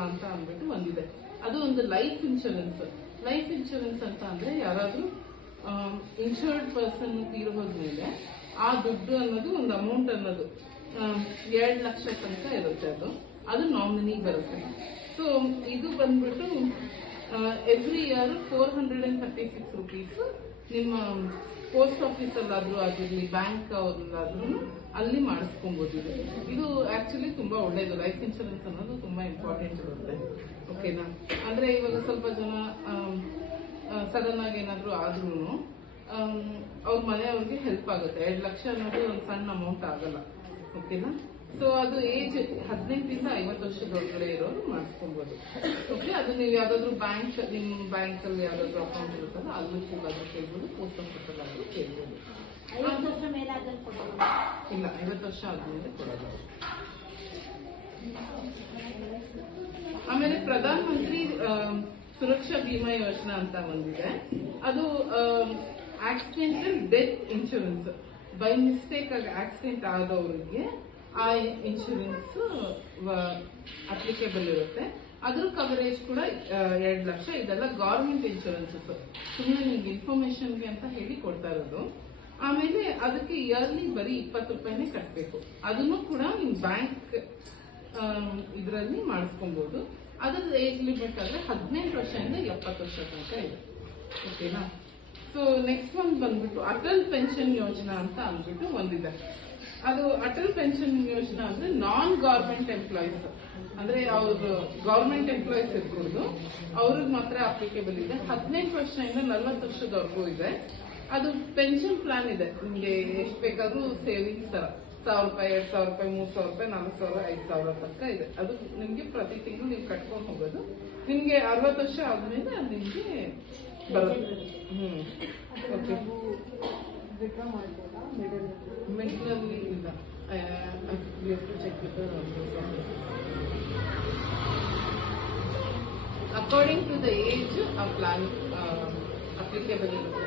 ಯೋಜನಾ ಅಂತ ಅಂದ್ಬಿಟ್ಟು ಒಂದಿದೆ. ಅದು ಒಂದು ಲೈಫ್ ಇನ್ಶೂರೆನ್ಸ್. ಲೈಫ್ ಇನ್ಶೂರೆನ್ಸ್ ಅಂತ ಅಂದ್ರೆ ಯಾರಾದ್ರೂ ಇನ್ಶೂರ್ಡ್ ಪರ್ಸನ್ ತೀರು ಹೋದ್ಮೇಲೆ ಆ ದುಡ್ಡು ಅನ್ನೋದು ಒಂದು ಅಮೌಂಟ್ ಅನ್ನೋದು 2 ಲಕ್ಷ ತನಕ ಇರುತ್ತೆ. ಅದು ನಾಮಿನಿ ಬರುತ್ತೆ. ಸೊ ಇದು ಬಂದ್ಬಿಟ್ಟು ಎವ್ರಿ ಇಯರ್ 436 ರೂಪೀಸ್ ನಿಮ್ಮ ಪೋಸ್ಟ್ ಆಫೀಸ್ ಅಲ್ಲಾದ್ರೂ ಆಗಿರ್ಲಿ, ಬ್ಯಾಂಕ್ ಅವ್ರಲ್ಲಾದ್ರೂ ಅಲ್ಲಿ ಮಾಡಿಸ್ಕೊಬಹುದು. ಇದು ಆಕ್ಚುಲಿ ತುಂಬಾ ಒಳ್ಳೇದು. ಲೈಫ್ ಇನ್ಶೂರೆನ್ಸ್ ಅನ್ನೋದು ತುಂಬಾ ಇಂಪಾರ್ಟೆಂಟ್ ಇರುತ್ತೆ. ಓಕೆನಾ? ಅಂದ್ರೆ ಇವಾಗ ಸ್ವಲ್ಪ ಜನ ಸಡನ್ ಆಗಿ ಏನಾದ್ರು ಆದ್ರೂ ಅವ್ರ ಮನೆಯವ್ರಿಗೆ ಹೆಲ್ಪ್ ಆಗುತ್ತೆ. 2 ಲಕ್ಷ ಅನ್ನೋದು ಒಂದು ಸಣ್ಣ ಅಮೌಂಟ್ ಆಗಲ್ಲ. ಓಕೆನಾ? ಸೊ ಅದು ಏಜ್ 18 ಇಂದ 50 ವರ್ಷದೊಳಗಡೆ ಇರೋರು ಮಾಡಿಸ್ಕೊಬಹುದು. ಓಕೆ, ಅದು ನೀವು ಯಾವ್ದಾದ್ರು ನಿಮ್ಮ ಬ್ಯಾಂಕ್ ಅಲ್ಲಿ ಯಾವ್ದಾದ್ರು ಅಕೌಂಟ್ ಇರುತ್ತಲ್ಲ ಅಲ್ಲೂ ಕೂಡ ಅದು ಕೇಳ್ಬೋದು, ಪೋಸ್ಟ್ ಆಫೀಸ್ ಆದ್ರೂ ಕೇಳ್ಬೋದು. 50 ವರ್ಷ ಮೇಲಾದ್ರೂ ಇಲ್ಲ, 50 ವರ್ಷ ಆದ್ಮೇಲೆ ಕೊಡೋದು. ಆಮೇಲೆ ಪ್ರಧಾನ ಮಂತ್ರಿ ಸುರಕ್ಷಾ ಬಿಮಾ ಯೋಜನಾ ಅಂತ ಒಂದಿದೆ. ಅದು accidental death insurance. By mistake ಆಗಿ ಆಕ್ಸಿಡೆಂಟ್ ಆದವರಿಗೆ ಆ ಇನ್ಶೂರೆನ್ಸ್ ಅಪ್ಲಿಕೇಬಲ್ ಇರುತ್ತೆ. ಅದ್ರ ಕವರೇಜ್ ಕೂಡ 2 ಲಕ್ಷ. ಇದೆಲ್ಲ ಗವರ್ಮೆಂಟ್ ಇನ್ಶೂರೆನ್ಸಸ್, ಸುಮ್ಮನೆ ನಿಮ್ಗೆ ಇನ್ಫಾರ್ಮೇಶನ್ಗೆ ಅಂತ ಹೇಳಿ ಕೊಡ್ತಾ ಇರೋದು. ಆಮೇಲೆ ಅದಕ್ಕೆ ಇಯರ್ಲಿ ಬರೀ 20 ರೂಪಾಯಿನೇ ಕಟ್ಟಬೇಕು. ಅದನ್ನು ಕೂಡ ನಿಮ್ ಬ್ಯಾಂಕ್ ಇದರಲ್ಲಿ ಮಾಡಿಸ್ಕೊಬಹುದು. ಅದ್ರ ಏಜ್ ಲಿಮಿಟ್ ಆದ್ರೆ 18 ವರ್ಷದಿಂದ 70 ವರ್ಷ ತನಕ ಇದೆ. ಓಕೆನಾ? ಸೊ ನೆಕ್ಸ್ಟ್ ಒಂದು ಬಂದ್ಬಿಟ್ಟು ಅಟಲ್ ಪೆನ್ಷನ್ ಯೋಜನಾ ಅಂತ ಅಂದ್ಬಿಟ್ಟು ಒಂದಿದೆ. ಅದು ಅಟಲ್ ಪೆನ್ಷನ್ ಯೋಜನಾ ಅಂದ್ರೆ ನಾನ್ ಗವರ್ಮೆಂಟ್ ಎಂಪ್ಲಾಯೀಸ್, ಅಂದ್ರೆ ಅವ್ರು ಗವರ್ಮೆಂಟ್ ಎಂಪ್ಲಾಯೀಸ್ ಇರ್ಬೋದು, ಅವ್ರಿಗೆ ಮಾತ್ರ ಅಪ್ಲಿಕೇಬಲ್ ಇದೆ. 18 ವರ್ಷದಿಂದ 40 ವರ್ಷದವರೆಗೂ ಇದೆ. ಅದು ಪೆನ್ಷನ್ ಪ್ಲಾನ್ ಇದೆ. ನಿಮ್ಗೆ ಎಷ್ಟು ಬೇಕಾದ್ರೂ ಸೇವಿಂಗ್ಸ್ ತರ 1000 ರೂಪಾಯಿ, 2000 ರೂಪಾಯಿ, 3000 ರೂಪಾಯಿ, 4000, 5000 ತನಕ ಇದೆ. ಅದು ನಿಮ್ಗೆ ಪ್ರತಿ ತಿಂಗಳು ನೀವು ಕಟ್ಕೊಂಡು ಹೋಗೋದು. ನಿಮ್ಗೆ 60 ವರ್ಷ ಆದ್ಮೇಲೆ ಅದು ನಿಮ್ಗೆ ಬರುತ್ತೆ. ಓಕೆ, ಮಿಡ್ಲಲ್ಲಿ ಇಲ್ಲ, ಅಕಾರ್ಡಿಂಗ್ ಟು ದ ಏಜ್ ಆ ಪ್ಲಾನ್ ಅಪ್ಲಿಕೇಬಲ್ ಇರುತ್ತೆ.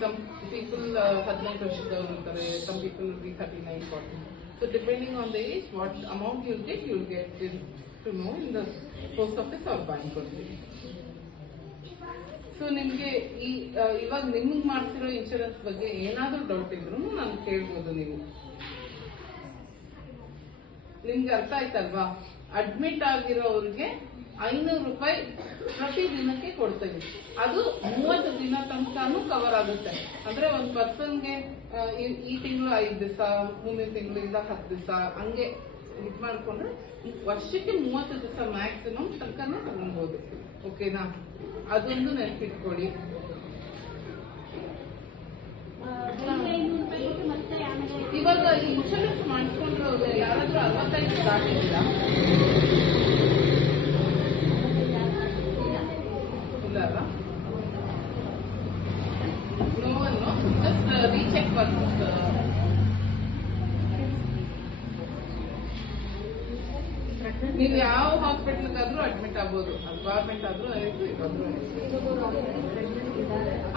Some people 18 ವರ್ಷದವರು ಇರ್ತಾರೆ, some people will be 39, 40. So depending on the age, what amount you'll get to know in the post office or bank only. So ನಿಮ್ಗೆ ಇವಾಗ ನಿಮ್ಗೆ ಮಾಡ್ತಿರೋ insurance ಬಗ್ಗೆ ಏನಾದ್ರೂ ಡೌಟ್ ಇದ್ರು ನಾನು ಕೇಳ್ಬೋದು. ನಿಮ್ಗೆ ಅರ್ಥ ಆಯ್ತಲ್ವಾ? ಅಡ್ಮಿಟ್ ಆಗಿರೋರಿಗೆ 500 ರೂಪಾಯಿ ಪ್ರತಿ ದಿನಕ್ಕೆ ಕೊಡ್ತೇವೆ. ಅದು 30 ದಿನ ತನಕನೂ ಕವರ್ ಆಗುತ್ತೆ. ಅಂದ್ರೆ ಒಂದು ಪರ್ಸನ್ಗೆ ಈ ತಿಂಗಳು 5 ದಿವಸ, ಮುಂದಿನ ತಿಂಗಳಿಂದ 10 ದಿವಸ, ಹಂಗೆ ಇದ್ ಮಾಡ್ಕೊಂಡ್ರೆ ವರ್ಷಕ್ಕೆ 30 ದಿವಸ ಮ್ಯಾಕ್ಸಿಮಮ್ ತನಕನೂ ತಗೊಳ್ಬಹುದು. ಓಕೆನಾ? ಅದೊಂದು ನೆನಪಿಟ್ಕೊಳ್ಳಿ. ಇವಾಗ ಇನ್ಶೂರೆನ್ಸ್ ಮಾಡಿಸ್ಕೊಂಡ್ರೆ ಯಾರಾದ್ರೂ 65 ದಾಟಿಲ್ಲ ಅಲ್ಲ? ನೋವನ್ನು ಜಸ್ಟ್ ರೀಚೆಕ್ ಬರ್ಬೋದು. ನೀವು ಯಾವ ಹಾಸ್ಪಿಟಲ್ಗಾದ್ರೂ ಅಡ್ಮಿಟ್ ಆಗ್ಬೋದು. ಅದು ಗವರ್ಮೆಂಟ್ ಆದ್ರೂ ಆಯ್ತು, ಇದಾದ್ರೂ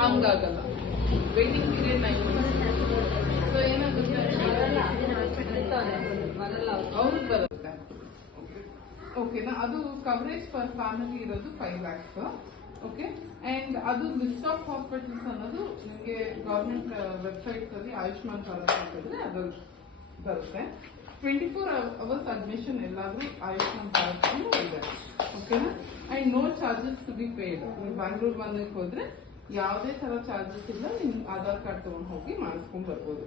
ಹಂಗಾಗಲ್ಲ. Waiting period 9 months. ಸೊ ಏನಾಗುತ್ತೆ, ಅವ್ರಿಗೆ ಬರುತ್ತೆ. ಓಕೆನಾ? ಅದು ಕವರೇಜ್ ಪರ್ ಫ್ಯಾಮಿಲಿ ಇರೋದು 5 lakhs. ಓಕೆ, ಅಂಡ್ ಅದು ಲಿಸ್ಟ್ ಆಫ್ ಹಾಸ್ಪಿಟಲ್ಸ್ ಅನ್ನೋದು ನಿಮಗೆ ಗವರ್ಮೆಂಟ್ ವೆಬ್ಸೈಟ್ಸ್ ಅಲ್ಲಿ ಆಯುಷ್ಮಾನ್ ಭಾರತ್ ಅಂತಂದ್ರೆ ಅದ್ರಲ್ಲಿ ಬರುತ್ತೆ. 24 hours ಅಡ್ಮಿಷನ್ ಎಲ್ಲಾದ್ರೂ ಆಯುಷ್ಮಾನ್ ಭಾರತ್ ಇದೆ. ಓಕೆನಾ? And no charges to be paid. ನೀವು ಬ್ಯಾಂಗ್ಳೂರ್ ಬಂದಕ್ಕೆ ಹೋದ್ರೆ ಯಾವುದೇ ತರ ಚಾರ್ಜಸ್ ಇಲ್ಲ. ನಿಮ್ ಆಧಾರ್ ಕಾರ್ಡ್ ತಗೊಂಡು ಹೋಗಿ ಮಾಡಿಸ್ಕೊಂಡ್ ಬರ್ಬೋದು.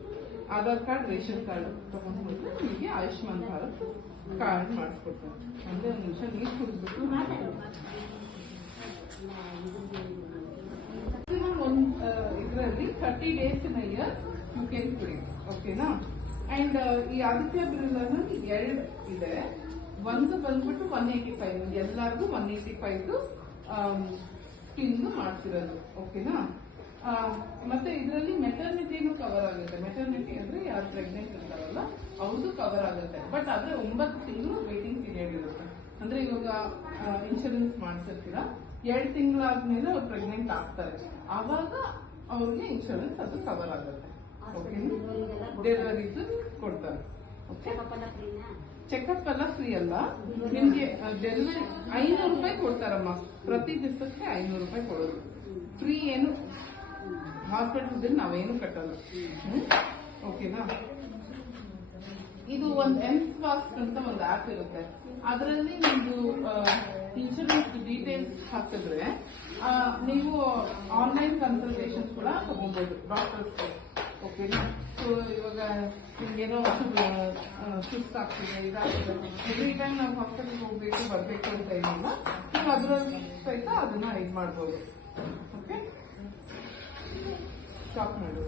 ಆಧಾರ್ ಕಾರ್ಡ್, ರೇಷನ್ ಕಾರ್ಡ್ ತಗೊಂಡು ಹೋದ್ರೆ ನಿಮಗೆ ಆಯುಷ್ಮಾನ್ ಭಾರತ್ ಕಾರ್ಡ್ ಮಾಡಿಸ್ಕೊಡ್ತಾರೆ. ಅಂದ್ರೆ ಒಂದು ನಿಮಿಷ ನೀರು ಕುಡಿದ್ಬಿಟ್ಟು ಇದರಲ್ಲಿ 30 days in a year you can claim. ಓಕೆನಾ? ಅಂಡ್ ಈ ಆದಿತ್ಯ ಬಿರ್ಲಾನ 2 ಇದೆ. ಒಂದು ಬಂದ್ಬಿಟ್ಟು 185, ಎಲ್ಲರಿಗೂ 185 ಸ್ಕಿನ್ ಮಾಡ್ತಿರೋದು. ಓಕೆನಾ? ಮತ್ತೆ ಇದರಲ್ಲಿ ಮೆಟರ್ನಿಟಿನೂ ಕವರ್ ಆಗುತ್ತೆ. ಮೆಟರ್ನಿಟಿ ಅಂದ್ರೆ ಯಾರು ಪ್ರೆಗ್ನೆಂಟ್ ಇರ್ತಾರಲ್ಲ ಅವ್ರದ್ದು ಕವರ್ ಆಗುತ್ತೆ. ಬಟ್ ಆದ್ರೆ 9 ತಿಂಗಳು ವೇಟಿಂಗ್ ಪೀರಿಯಡ್ ಇರುತ್ತೆ. ಅಂದ್ರೆ ಇವಾಗ ಇನ್ಶೂರೆನ್ಸ್ ಮಾಡ್ಸಿರ್ತೀರ, 2 ತಿಂಗಳಾದ್ಮೇಲೆ ಅವ್ರು ಪ್ರೆಗ್ನೆಂಟ್ ಆಗ್ತಾರೆ, ಆವಾಗ ಅವ್ರಿಗೆ ಇನ್ಶೂರೆನ್ಸ್ ಅದು ಕವರ್ ಆಗುತ್ತೆ. ಓಕೆ, ಡೆಲಿವರಿದು ಕೊಡ್ತಾರೆ. ಓಕೆ, ಚೆಕಪ್ ಎಲ್ಲ ಫ್ರೀ ಅಲ್ಲ. ನಿಮ್ಗೆ ಡೆಲಿವರಿ 500 ರೂಪಾಯಿ ಕೊಡ್ತಾರಮ್ಮ. ಪ್ರತಿ ದಿವಸಕ್ಕೆ 500 ರೂಪಾಯಿ ಕೊಡೋದು. ಫ್ರೀ ಏನು ಹಾಸ್ಪಿಟಲ್ ನಾವೇನು ಕಟ್ಟಲ್ಲ. ಓಕೆನಾ? ಇದು ಒಂದು ಎಮ್ಸ್ವಾಸ್ ಅಂತ ಒಂದು ಆಪ್ ಇರುತ್ತೆ. ಅದರಲ್ಲಿ ನಿಮ್ದು ಇನ್ಶೂರೆನ್ಸ್ ಡೀಟೇಲ್ಸ್ ಹಾಕಿದ್ರೆ ನೀವು ಆನ್ಲೈನ್ ಕನ್ಸಲ್ಟೇಷನ್ಸ್ ಕೂಡ ತಗೊಬೋದು ಡಾಕ್ಟರ್ಸ್. ಓಕೆನಾ? ಸೊ ಇವಾಗ ನಿಮ್ಗೇನೋ ಸುಸ್ತಾಗ್ತಿದೆ, ಇದಾಗ್ತದೆ, ಎವ್ರಿ ಟೈಮ್ ನಾವು ಹಾಸ್ಪಿಟಲ್ಗೆ ಹೋಗ್ಬೇಕು ಬರಬೇಕು ಅಂತ ಏನಿಲ್ಲ. ನೀವು ಅದರಲ್ಲಿ ಸಹಿತ ಅದನ್ನ ಇದು ಮಾಡ್ಬೋದು. ಓಕೆ, ಸ್ಟಾಪ್ ಮಾಡು.